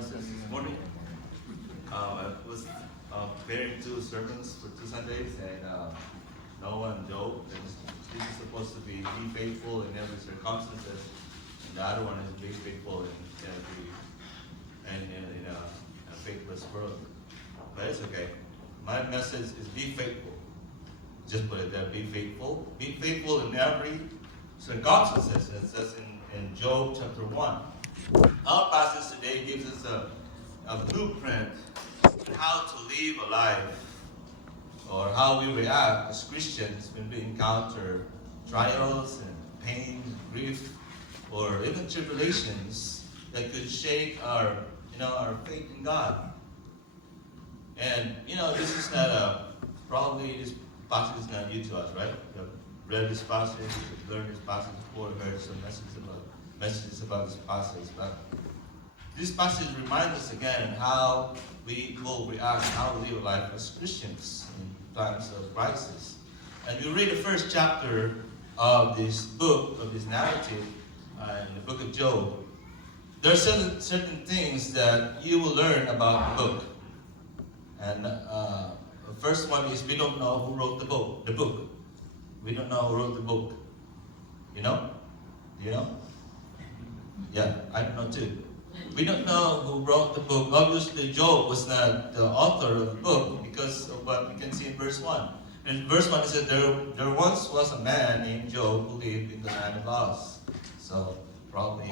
message this morning. I was preparing two sermons for 2 Sundays, and Noah and Job. And this is supposed to be faithful in every circumstances, and the other one is be faithful in a faithless world. But it's okay. My message is be faithful. Just put it there, be faithful. Be faithful in every circumstances. It says in Job chapter 1. Our passage today gives us a blueprint on how to live a life, or how we react as Christians when we encounter trials and pain, grief, or even tribulations that could shake our faith in God. And this is not probably this passage is not new to us, right? We've read this passage, we've learned this passage before, heard some messages about this passage. But this passage reminds us again how we will react, how we live life as Christians in times of crisis. And we read the first chapter of this book, of this narrative, in the book of Job. There are certain things that you will learn about the book. And the first one is we don't know who wrote the book. We don't know who wrote the book. You know? Do you know? Yeah, I don't know too. We don't know who wrote the book. Obviously, Job was not the author of the book because of what we can see in verse 1. In verse 1 it said, there once was a man named Job who lived in the land of Uz. So, probably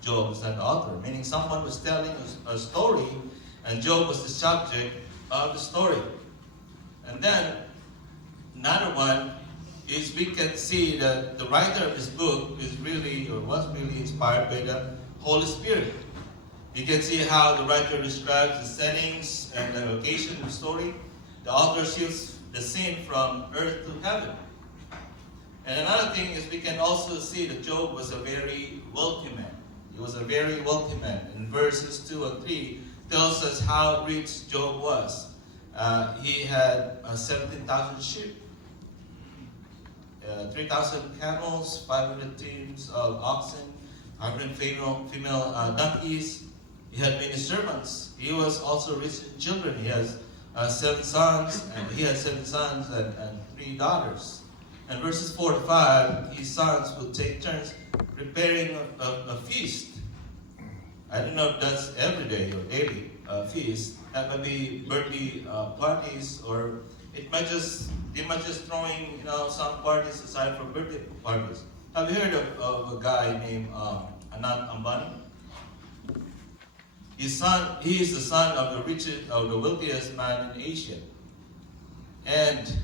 Job was not the author, meaning someone was telling a story and Job was the subject of the story. And then, another one is we can see that the writer of this book is really, or was really inspired by the Holy Spirit. You can see how the writer describes the settings and the location of the story. The author shifts the scene from earth to heaven. And another thing is we can also see that Job was a very wealthy man. He was a very wealthy man. In verses 2 and 3 tells us how rich Job was. He had 17,000 sheep, 3,000 camels, 500 teams of oxen, 100 female donkeys. He had many servants. He was also rich in children. He has 7 sons, and 3 daughters. And verses 4 to 5, his sons would take turns preparing a feast. I don't know if that's every day or daily feast. That might be birthday parties, or they might just throwing some parties aside from birthday parties. Have you heard of a guy named Anand Ambani? He is the son of the wealthiest man in Asia. And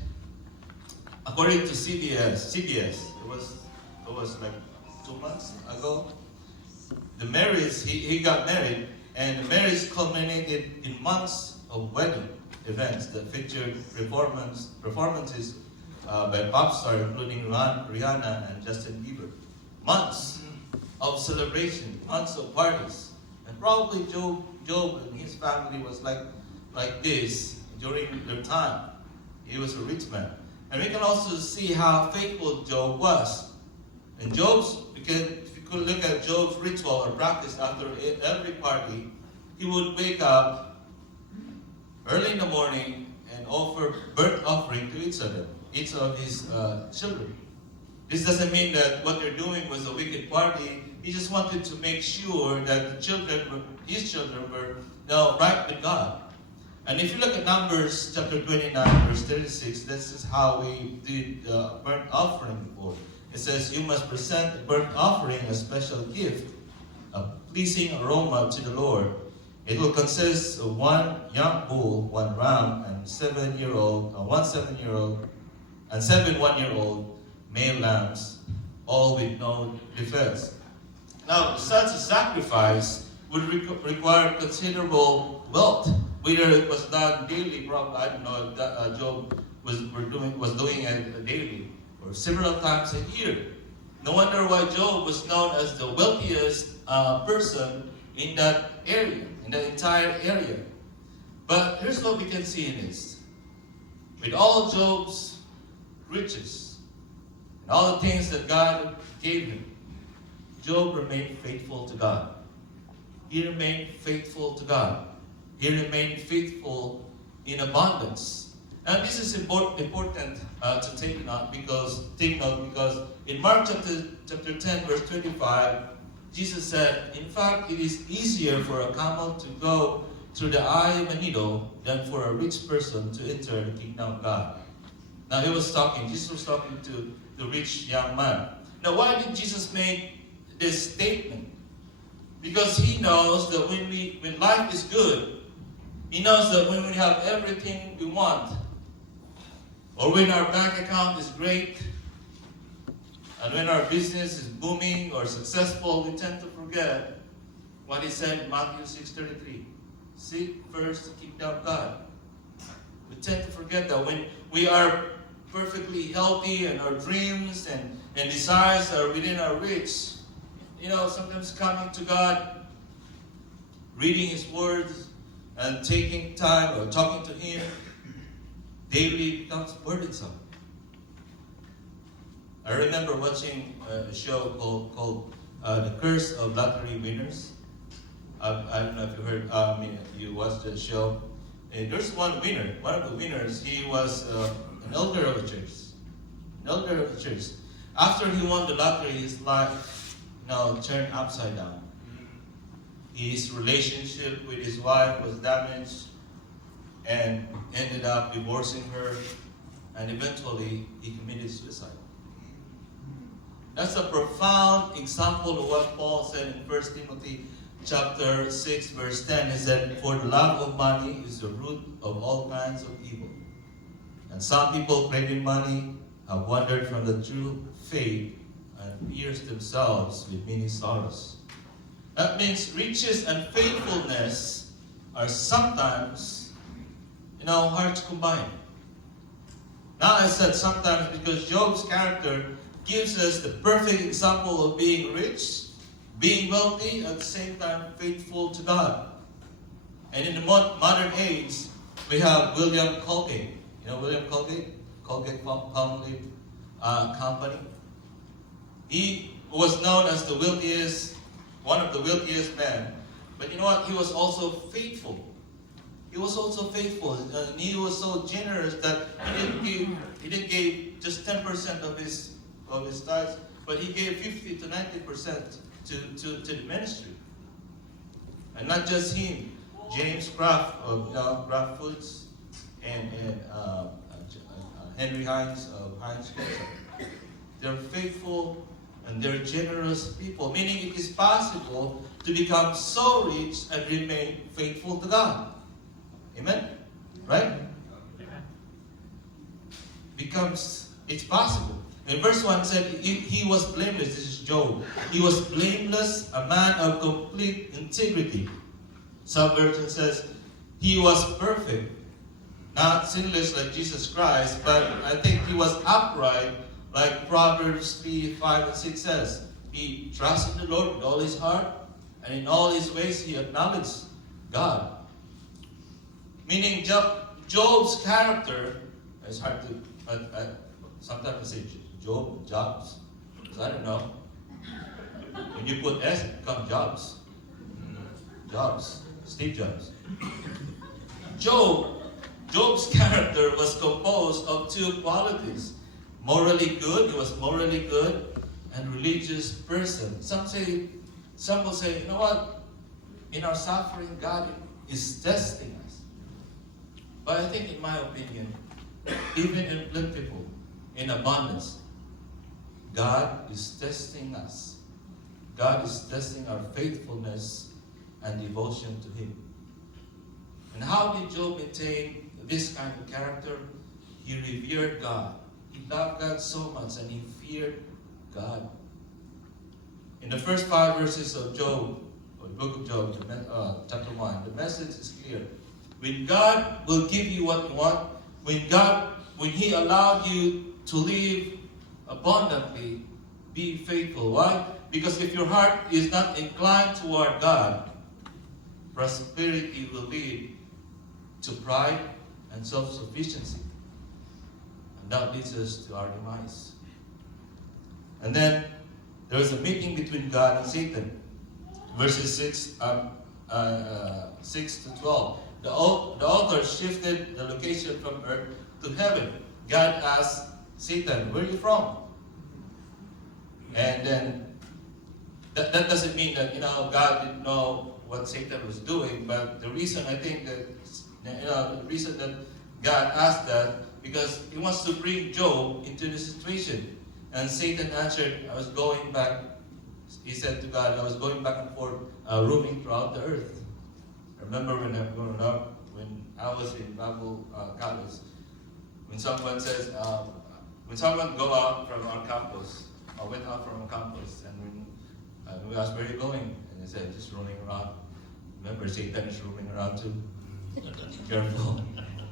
according to CBS, it was like 2 months ago. The marriage, he got married, and the marriage culminated in months of wedding events that featured performances by pop stars including Rihanna and Justin Bieber. Months of celebration, months of parties. And probably Job and his family was like this during their time. He was a rich man. And we can also see how faithful Job was. And if you could look at Job's ritual or practice after every party, he would wake up early in the morning and offer burnt offering to each of his children. This doesn't mean that what they're doing was a wicked party. He just wanted to make sure that his children were right with God. And if you look at Numbers chapter 29, verse 36, this is how we did the burnt offering before. It says, you must present the burnt offering a special gift, a pleasing aroma to the Lord. It will consist of 1 young bull, 1 ram, and 1 7-year-old and 7 1-year-old male lambs, all with no defects. Now, such a sacrifice would require considerable wealth. Whether it was done daily, probably I don't know if Job was doing it daily or several times a year. No wonder why Job was known as the wealthiest person in that area, in the entire area. But here's what we can see in this. With all Job's riches and all the things that God gave him, Job remained faithful to God. he remained faithful to God. He remained faithful in abundance. And this is important to take note because in Mark chapter 10, verse 25, Jesus said, in fact, it is easier for a camel to go through the eye of a needle than for a rich person to enter the kingdom of God. Now Jesus was talking to the rich young man. Now why did Jesus make this statement? Because he knows that when life is good, he knows that when we have everything we want, or when our bank account is great, and when our business is booming or successful, we tend to forget what he said in Matthew 6:33. Seek first the kingdom of God. We tend to forget that when we are perfectly healthy and our dreams and desires are within our reach, sometimes coming to God, reading His words, and taking time or talking to Him daily becomes burdensome. I remember watching a show called The Curse of Lottery Winners. I don't know if you heard, you watched the show. And there's one of the winners, he was an elder of the church. After he won the lottery, his life turned upside down. His relationship with his wife was damaged and ended up divorcing her, and eventually he committed suicide. That's a profound example of what Paul said in 1 Timothy chapter 6, verse 10. He said, "For the love of money is the root of all kinds of evil. And some people craving money have wandered from the true faith and pierced themselves with many sorrows." That means riches and faithfulness are sometimes, hard to combine. Now I said sometimes because Job's character gives us the perfect example of being rich, being wealthy, at the same time faithful to God. And in the modern age, we have William Colgate. William Colgate? Colgate Palmolive Company. He was known as one of the wealthiest men. But you know what? He was also faithful. He was also faithful. And he was so generous that he didn't give just 10% of his tithes, but he gave 50 to 90% to the ministry. And not just him. James Kraft of Kraft Foods and Henry Hines of Heinz Ketchup. They're faithful and they're generous people, meaning it is possible to become so rich and remain faithful to God. Amen? Right? It's possible. In verse 1 it said, he was blameless. This is Job. He was blameless, a man of complete integrity. Some version says, he was perfect. Not sinless like Jesus Christ, but I think he was upright, like Proverbs 3, 5, and 6 says. He trusted the Lord with all his heart, and in all his ways he acknowledged God. Meaning Job's character, it's hard to, sometimes I say Jobs, because I don't know. When you put S, it becomes Jobs, Steve Jobs. Job's character was composed of two qualities. Morally good, he was morally good, and religious person. Some will say, you know what? In our suffering, God is testing us. But I think, in my opinion, even in plentiful, in abundance, God is testing us. God is testing our faithfulness and devotion to Him. And how did Job attain this kind of character? He revered God. He loved God so much and he feared God. In the first 5 verses of Job, or the book of Job, chapter 1, the message is clear. When God will give you what you want, when He allowed you to live abundantly, be faithful. Why? Because if your heart is not inclined toward God, prosperity will lead to pride and self-sufficiency. And that leads us to our demise. And then there is a meeting between God and Satan. Verses 6, 6 to 12. The author shifted the location from earth to heaven. God asked Satan, "Where are you from?" And then that doesn't mean that God didn't know what Satan was doing, but the reason I think that the reason that God asked that because He wants to bring Job into the situation. And Satan answered, "I was going back." He said to God, "I was going back and forth, roaming throughout the earth." I remember when I was growing up, when I was in Bible college, when someone says, when someone go out from our campus, or went out from our campus, and when we asked, "Where are you going?" And they said, "Just roaming around." Remember, Satan is roaming around too. Careful.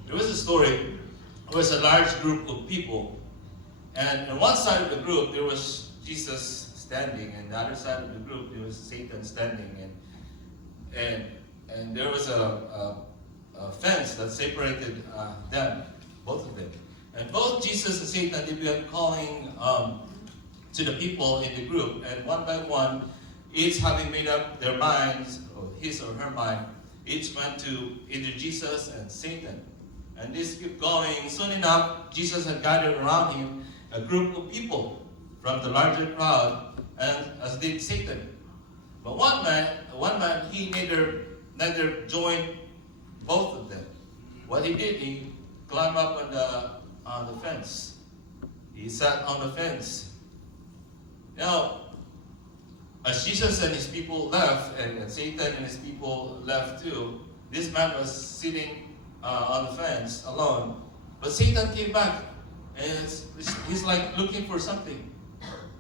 There was a story. There was a large group of people, and on one side of the group there was Jesus standing, and the other side of the group there was Satan standing, and there was a fence that separated them, both of them. And both Jesus and Satan, they began calling to the people in the group, and one by one, each having made up their minds, or his or her mind, each went to either Jesus and Satan. And this kept going. Soon enough, Jesus had gathered around him a group of people from the larger crowd, and as did Satan. But one man, he neither joined both of them. What he did, he climbed up on the fence. He sat on the fence. Now, as Jesus and his people left, and Satan and his people left too, this man was sitting on the fence alone. But Satan came back, and he's like looking for something.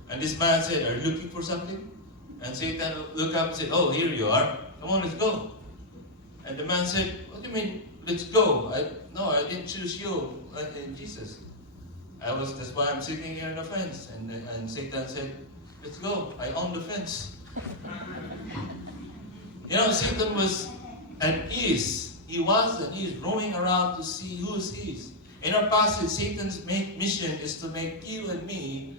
And this man said, "Are you looking for something?" And Satan looked up and said, "Oh, here you are. Come on, let's go." And the man said, "What do you mean, let's go? No, I didn't choose you, Jesus. That's why I'm sitting here on the fence." And Satan said, "Let's go. I own the fence." Satan was at ease. He was and he's roaming around to see who's his. In our passage, Satan's main mission is to make you and me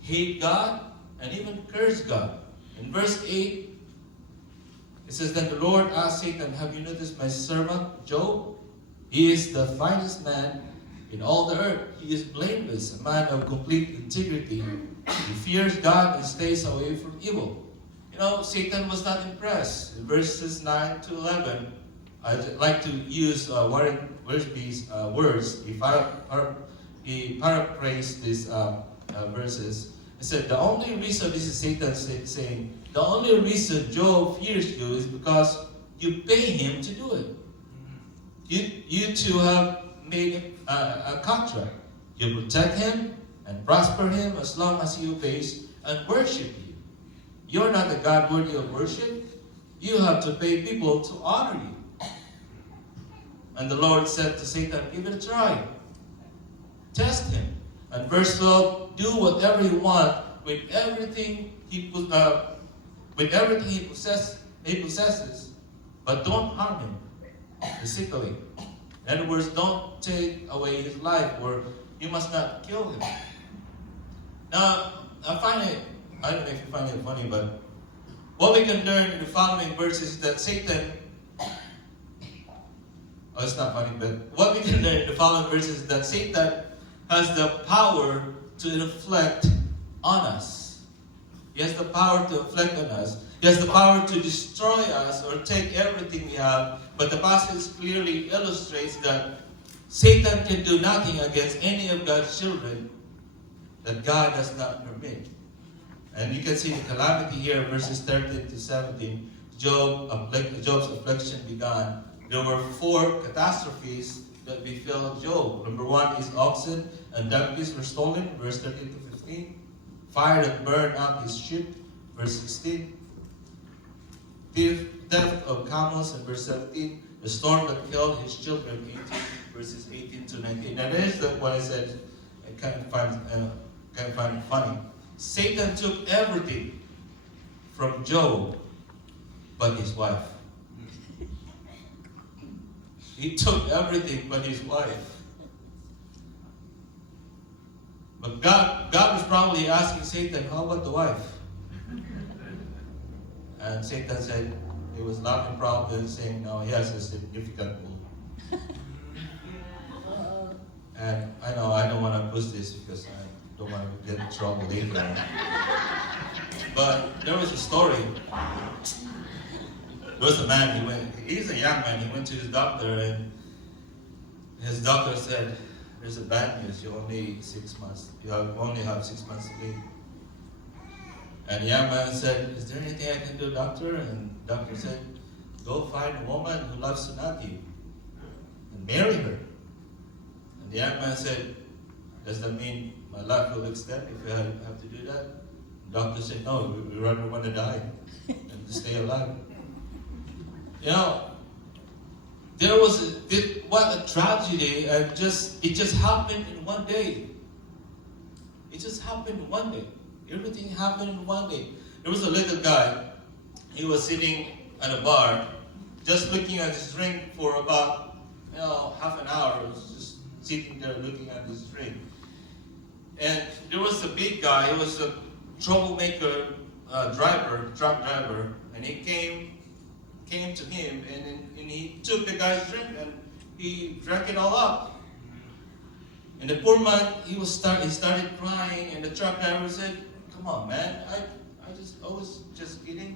hate God and even curse God. In verse 8, it says, "Then the Lord asked Satan, 'Have you noticed my servant Job? He is the finest man in all the earth. He is blameless, a man of complete integrity. He fears God and stays away from evil.'" Satan was not impressed. In verses 9 to 11, I'd like to use Warren Wiersbe's words. He paraphrased these verses. He said, "The only reason," this is Satan saying, "the only reason Job fears you is because you pay him to do it. You two have made a contract. You protect him and prosper him as long as he obeys and worship you. You're not a God worthy of worship. You have to pay people to honor you." And the Lord said to Satan, "Give it a try. Test him." And verse 12, "Do whatever you want with everything he possesses, but don't harm him physically." In other words, don't take away his life, or you must not kill him. Now, I don't know if you find it funny, but what we can learn in the following verses is that Satan, it's not funny, but what we can learn in the following verses is that Satan has the power to inflict on us. He has the power to inflict on us. He has the power to destroy us or take everything we have. But the passage clearly illustrates that Satan can do nothing against any of God's children that God does not permit. And you can see the calamity here, verses 13 to 17. Job's affliction began. There were 4 catastrophes that befell Job. Number 1 is oxen and donkeys were stolen, verse 13 to 15. Fire that burned out his sheep, verse 16. Theft of camels, in verse 17. The storm that killed his children, 18, verses 18 to 19. Now there's what I said I kind of find it funny. Satan took everything from Job but his wife. He took everything but his wife. But God was probably asking Satan, "How about the wife?" And Satan said, he was laughing proudly, saying, "No, he has a significant wound." And I know I don't want to push this because I don't want to get in trouble later on. But there was a story. There was a man, he's a young man, he went to his doctor, and his doctor said, "There's a bad news, you only have 6 months to live." And the young man said, "Is there anything I can do, doctor?" And the doctor said, "Go find a woman who loves to nut you and marry her." And the young man said, "Does that mean my life will extend if I have to do that?" The doctor said, "No, we rather want to die than to stay alive." You know, what a tragedy, and it just happened in one day. It just happened in one day. Everything happened in one day. There was a little guy. He was sitting at a bar, just looking at his drink for about half an hour. He was just sitting there looking at his drink. And there was a big guy. He was a troublemaker truck driver, and he came to him, and he took the guy's drink and he drank it all up. And the poor man, he started crying, and the truck driver said, "Come on, man, I was just kidding.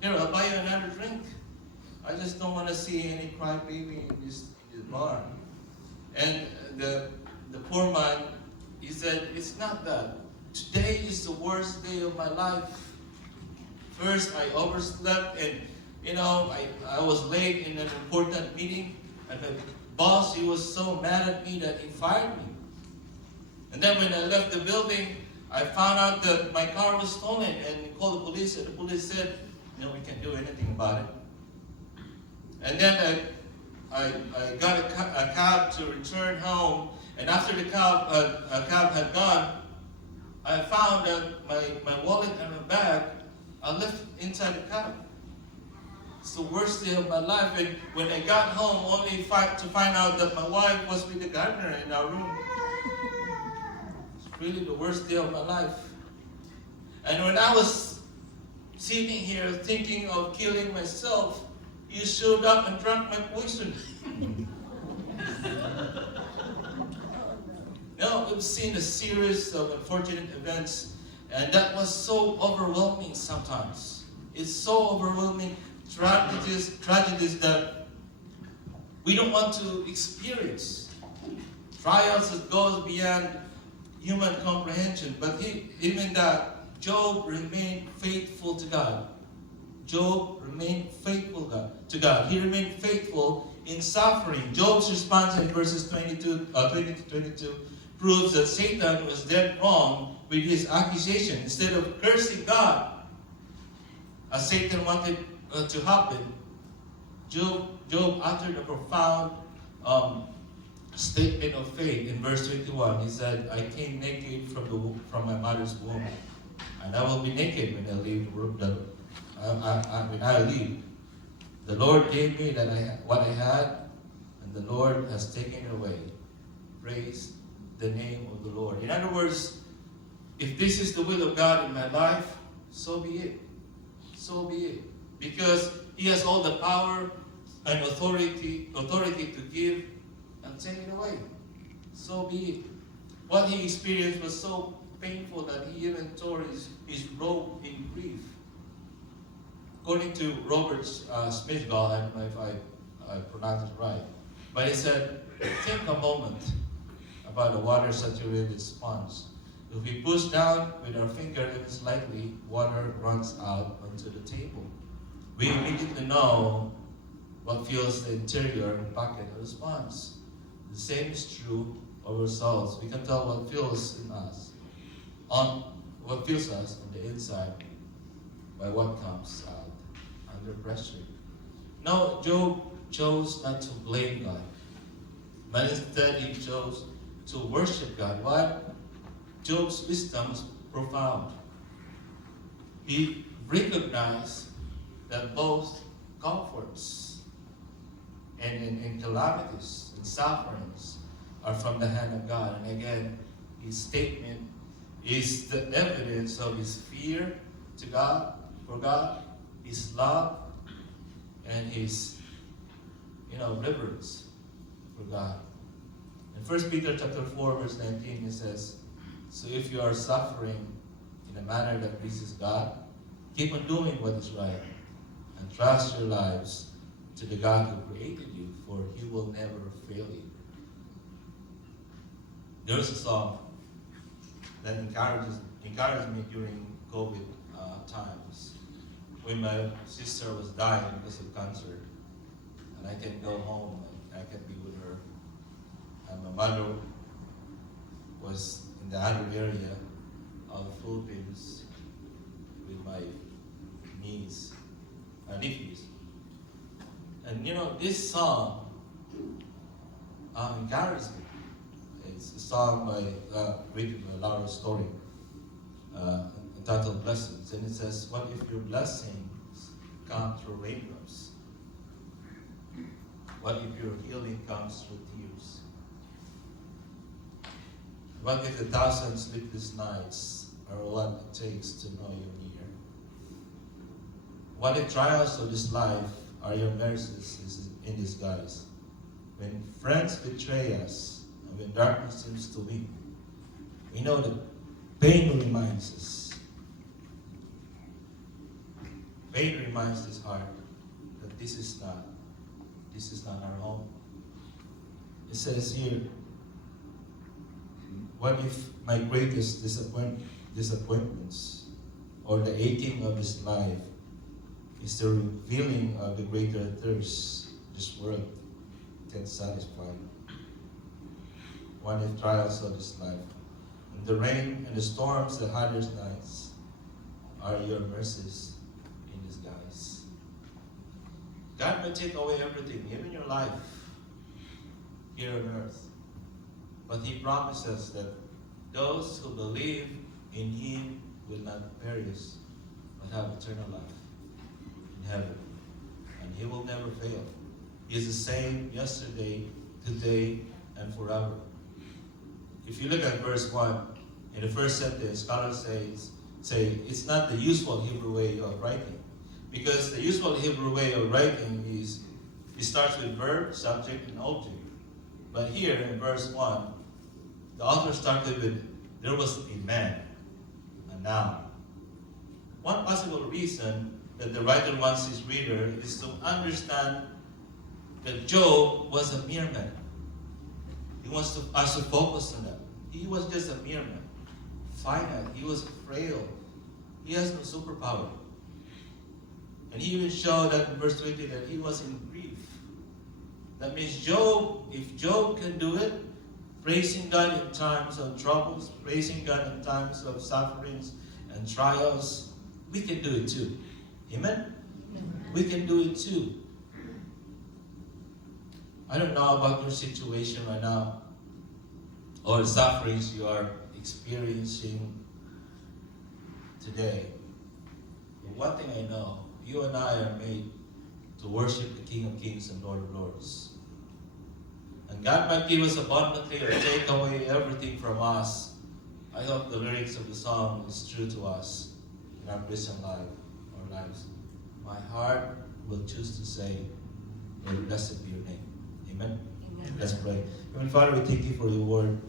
Here, I'll buy you another drink. I just don't want to see any crybaby in this bar." And the poor man, he said, "It's not that. Today is the worst day of my life. First, I overslept, and I was late in an important meeting, and the boss, he was so mad at me that he fired me. And then when I left the building, I found out that my car was stolen, and he called the police, and the police said, we can't do anything about it." And then I got a cab to return home, and after the cab had gone, I found that my wallet and my bag I left inside the cab. It's the worst day of my life. And when I got home, only to find out that my wife was with the gardener in our room. It's really the worst day of my life. And when I was sitting here thinking of killing myself, you showed up and drank my poison. We've seen a series of unfortunate events, and that was so overwhelming sometimes. It's so overwhelming. Tragedies that we don't want to experience. Trials that goes beyond human comprehension. But even that, Job remained faithful to God. Job remained faithful to God. He remained faithful in suffering. Job's response in verses 20 to 22 proves that Satan was dead wrong with his accusation. Instead of cursing God, as Satan wanted to happen, Job uttered a profound statement of faith in verse 21. He said, "I came naked from my mother's womb, and I will be naked when I leave when I leave. The Lord gave me what I had, and the Lord has taken it away. Praise the name of the Lord." In other words, if this is the will of God in my life, so be it. So be it. Because He has all the power and authority to give and take it away. So be it. What he experienced was so painful that he even tore his robe in grief. According to Robert Smithgall, I don't know if I pronounced it right, but he said, think a moment about a water-saturated sponge. If we push down with our finger even slightly, water runs out onto the table. We immediately know what fills the interior bucket of the sponge. The same is true of ourselves. We can tell what fills us on the inside by what comes out under pressure. No, Job chose not to blame God, but instead he chose to worship God. Why? Job's wisdom is profound. He recognized that both comforts and calamities and sufferings are from the hand of God. And again, his statement is the evidence of his fear to God, for God, his love, and his, reverence for God. In 1 Peter chapter 4, verse 19, it says, "So if you are suffering in a manner that pleases God, keep on doing what is right, and trust your lives to the God who created you, for He will never fail you." There's a song that encouraged me during COVID times, when my sister was dying because of cancer, and I can go home and I can be with her, and my mother was in the other area of the Philippines with my nephews. And this song encouraged me. It's a song written by Laura Story, entitled "Blessings," and it says, "What if your blessings come through raindrops? What if your healing comes through tears? What if 1,000 sleepless nights are what it takes to know you're near? What if trials of this life are your mercies in disguise? When friends betray us, and when darkness seems to win, we know that pain reminds this heart that this is not our home." It says here, "What if my greatest disappointments or the aching of this life is the revealing of the greater thirst this world can satisfy? What if trials of this life, and the rain and the storms, the hardest nights, are your mercies in disguise?" God may take away everything, even your life here on earth, but He promises that those who believe in Him will not perish, but have eternal life in heaven. And He will never fail. He is the same yesterday, today, and forever. If you look at verse 1, in the first sentence, scholars say it's not the usual Hebrew way of writing. Because the usual Hebrew way of writing is, it starts with verb, subject, and object. But here in verse 1, the author started with, "There was a man," a noun. One possible reason that the writer wants his reader is to understand that Job was a mere man. He wants us to focus on that. He was just a mere man, finite. He was frail. He has no superpower. And he even showed that in verse 20 that he was in grief. That means if Job can do it, praising God in times of troubles, praising God in times of sufferings and trials, we can do it too. Amen? We can do it too. I don't know about your situation right now, or the sufferings you are experiencing today. But one thing I know, you and I are made to worship the King of Kings and Lord of Lords. And God might give us abundantly or take away everything from us. I hope the lyrics of the song is true to us in our Christian life, our lives. My heart will choose to say, "Lord, blessed be your name." Amen? Amen. Let's pray. Heavenly Father, we thank you for your word.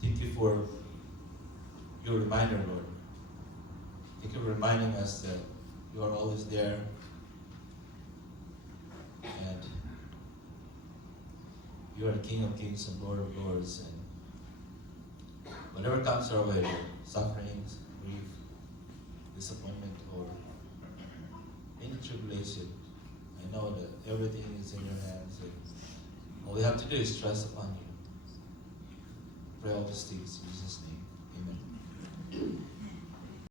Thank you for your reminder, Lord. Thank you for reminding us that you are always there. And you are the King of Kings and Lord of Lords. And whatever comes our way, Lord, sufferings, grief, disappointment, or any tribulation, I know that everything is in your hands. And all we have to do is trust upon you. Pray all these things in Jesus' name. Amen.